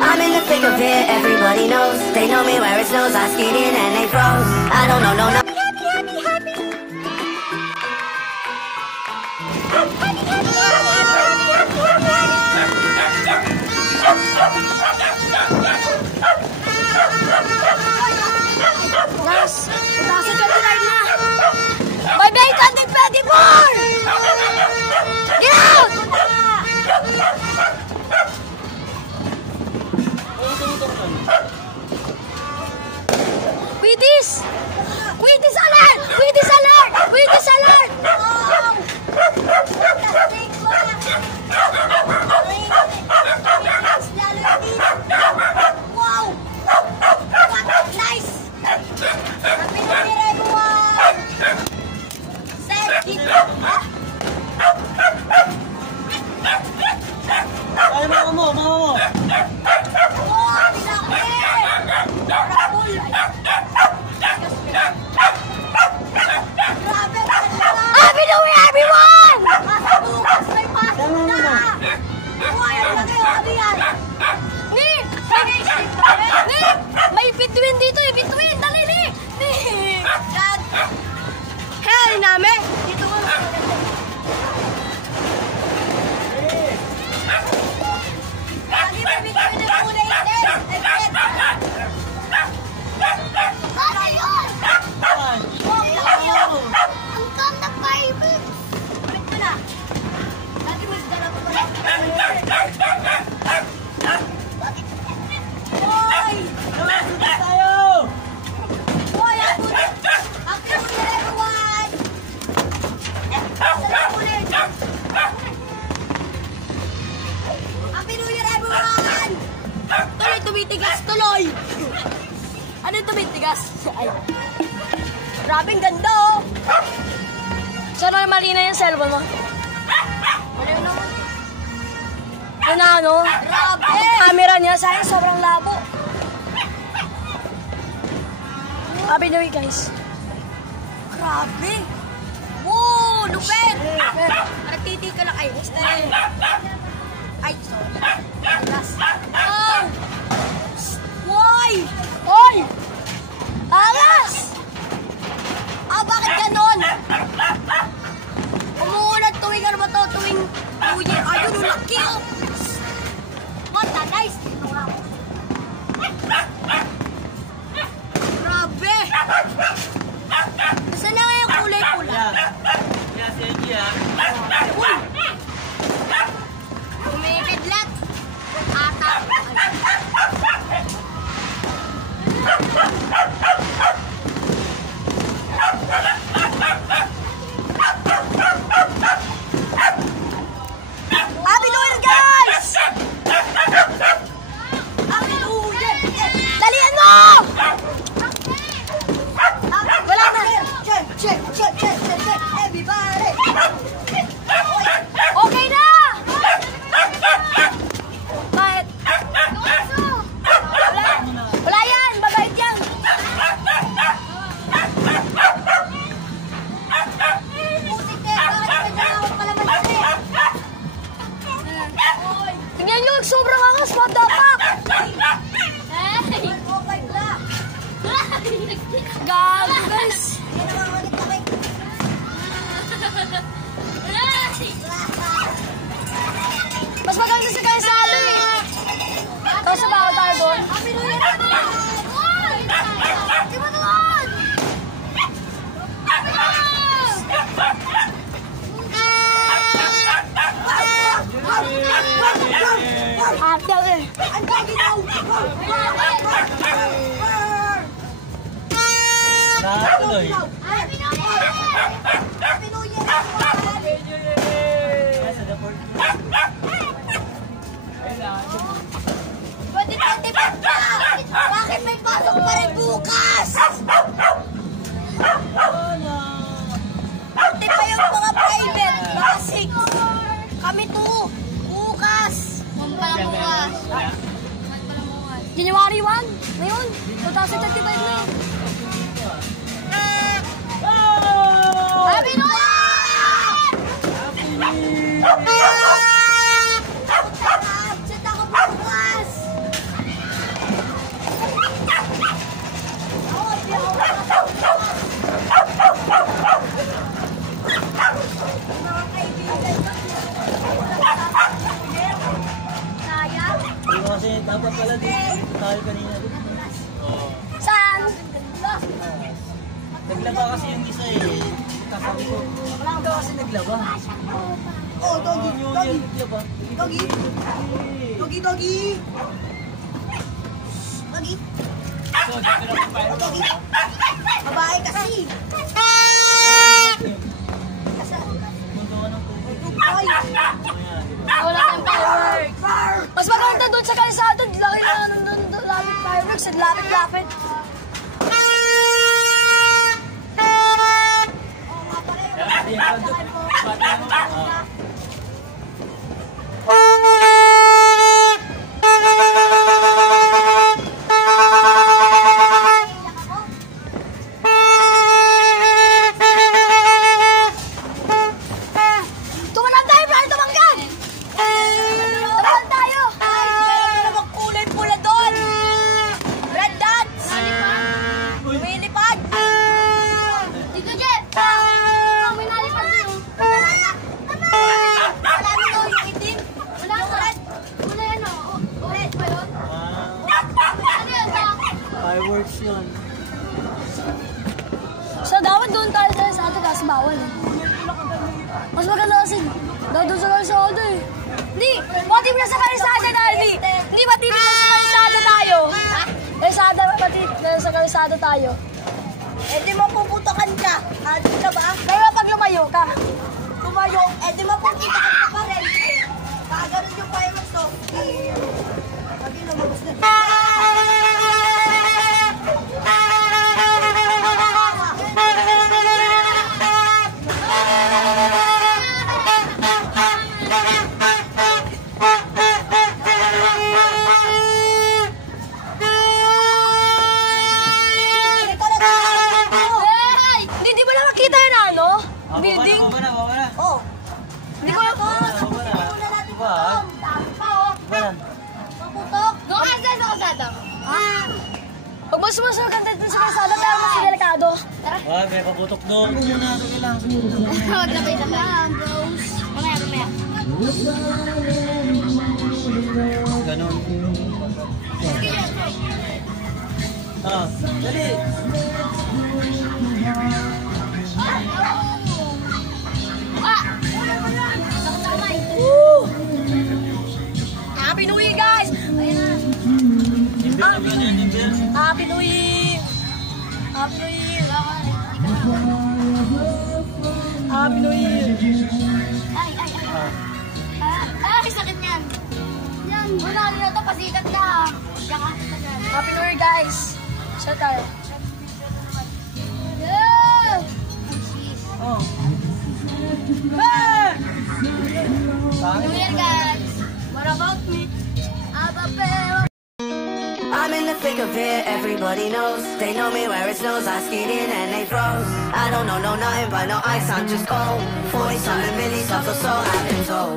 I'm in the thick of it, everybody knows. They know me where it snows, I skied in and they froze. I don't know, no. Nasa 29 na. Bye bye, content 24! Get out! Wheaties! Wheaties alert! Wheaties alert! Wheaties alert! Wow! Nice! Happy New Year, everyone! Set it! Ay, mama mo! Wow! Happy New Year, everyone! Bukas may pasok na! Buhay ang laki yan! Ni! Ni! May bituin dito eh! Bituin! Dali, Ni! Ni! Dad! Hey, namin! Dito ko lang. Lagi may bituin na kulay itin! Ano yun? Ang ganda pa ibig! Balik mo na! Lagi mo dala ko ba? Hoy! Tayo! Hoy! Happy New Year, everyone! Happy New Year, everyone! Tuloy, tumitigas! Tuloy! Ano yung tumitigas? Ay. Grabe, ang ganda oh! Sana mali na yung cellphone mo? Ano yun naman? Ano ano? Grabe! Camera niya, sayang sobrang labo. Happy New Year, guys. Grabe! Wow! Lupet! Nagtitig ka na kayo. Ay, sorry. Oh! Woy! Hoy! Alas! Ah, bakit ganon? Umuulan tuwing ano ba to? Tuwing New Year. Ayun, yung laki oh! Mata, nice! Grabe! Saan na nga yung kulay pula? Yes, yes, Uy! Umikidlat! Ata! Happy New Year, guys! Happy New Year! Dalian mo! Wala na! Check! Everybody! Okay na! Bakit? Wala yan! Mabait yan! Tingnan nyo, sobrang angas, madapak! Gago, guys! Mas maganda si Kaya sabi eh! Tapos ba ako tayo doon? Happy New Year! Di ba naman? Ayaw eh! Ang dagi daw! Nakatuloy. Happy New Year! Happy New Year! Nasa the port. 2025 na! Bakit may pasok pa rin bukas? Pati pa yung mga private, mga 6. Kami 2. Bukas. Bukas. January 1. Ngayon, 2025 na. Happy New Year! Absent ako bukas! Kasi dapat pala din. Tayo kanina. Oo. Saan? Naglaba kasi yung isa eh. Kasabi ko, wala ka kasi naglaba. Oh, doggy, Yung doggy, naglaba. doggy, doggy, doggy. Doggy, So, dito na pa tayo. doggy. Babae kasi. Mundo ka ng tubig. Ay, Ayan, di ba? Wala tayong fireworks. Mas maganda doon sa kalisada. Laki na nandun lapit fireworks. Lapit-lapit. Kaya yan, pati mo. Tumalan tayo, Brian! Tumanggan! Tumalan tayo! ano namang kulay pula doon? Red dots. Lumilipad. Dito, Jet! May nalipad din. Wala na daw yung itim. Wala Yung ka. red. Wala yan, oh. Red ba yun? Ano yun, Doc? Fireworks yun. So, dapat doon tayo sa atin kasi bawal eh. Mas maganda kasi daw doon sa kalisada eh. Hindi! Matip na sa kalisada, Darby! Hindi, matip na sa kalisada tayo! Kalisada, matip na sa kalisada tayo. Eh di mapuputokan ka. Ano ka ba? Pero pag lumayo ka, Tumayo. Eh di mapuputokan ka pa rin. Kaganon yung fireworks to. Sabi na mabos na. hey! Hindi mo na makita yun ano? Building? Baba na, baba na. Oh. Hindi ko na Baba na. Una natin Diba? Baba na. maputok. Doon ka sa kalsada. Pag mas kanta dun sa kalsada, pero mas delikado. Tara. Wag, may paputok doon. Muna, sige lang. Huwag na ba bros? Mamaya, mamaya. Ganon. Ah, dali. Woo! Happy New Year, guys! Ayan. Timber na ba na, timber? Happy New Year! Happy New Year! Happy New Year! Ay, ay, ay. Ay, sakit niyan. Yan. Wala nila to, pasikat ka. Diyan ka kita dyan. Happy New Year, guys! Shut tayo. Yeah! Oh. New Year, guys. What about me? Abapero. I'm in the thick of it, everybody knows. They know me where it snows, I skied in and they froze. I don't know nothing but no ice, I'm just cold. 40 something milli, so I've been told.